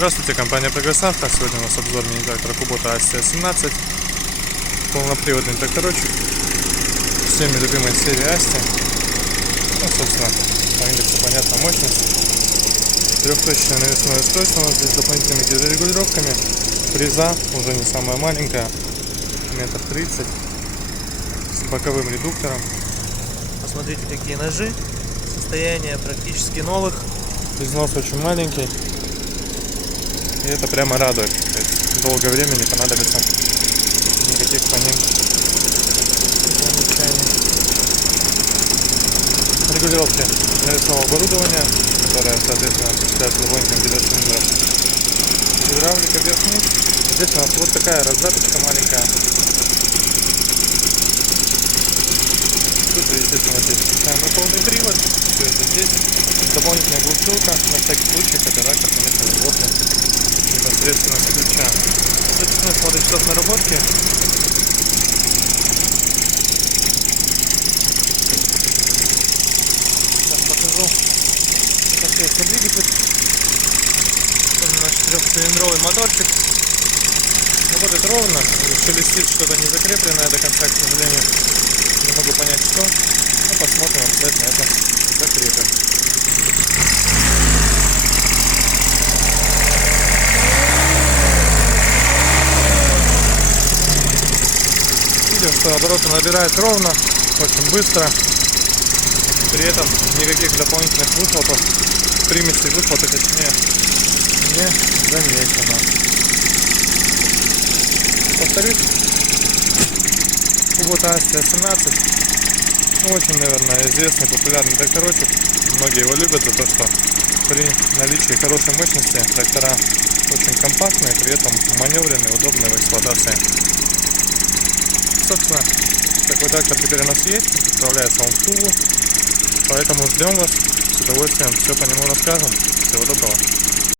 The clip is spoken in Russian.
Здравствуйте, компания Прогрессавто. Сегодня у нас обзор мини-трактора Kubota ASTI-17. Полноприводный тракторочек. Всеми любимой серии ASTI. Ну, собственно, по индексу понятна мощность. Трехточечное навесное устройство у нас здесь с дополнительными гидрорегулировками. Фреза уже не самая маленькая, 1,30 м, с боковым редуктором. Посмотрите, какие ножи. Состояние практически новых. Износ очень маленький. И это прямо радует. То есть долгое время не понадобится никаких по ним замечаний. Регулировки навесного оборудования, которое, соответственно, осуществляется любовником гидроцилиндров. Гидравлика вверх-вниз. Здесь у нас вот такая раздаточка маленькая. Тут, естественно, здесь специальный полный привод. Все это здесь. Дополнительная глушилка на всякий случай, когда трактор, конечно, работает непосредственно с ключа. Соответственно, смотрим часов наработки. Сейчас покажу, как это двигатель. Наш трехцилиндровый моторчик. Работает ровно, шелестит что-то не закрепленное до конца, к сожалению. Не могу понять, что. Но посмотрим, обязательно это закрепим. Видим, что обороты набирает ровно, очень быстро. При этом никаких дополнительных выхлопов, примесей выхлопа, точнее, не замечено. Повторюсь, Kubota ASTI-17 очень, наверное, известный, популярный тракторочек. Многие его любят за то, что при наличии хорошей мощности трактора очень компактные, при этом маневренные, удобные в эксплуатации. Собственно, такой трактор теперь у нас есть, отправляется он в Тулу, поэтому ждем вас, с удовольствием все по нему расскажем. Всего доброго.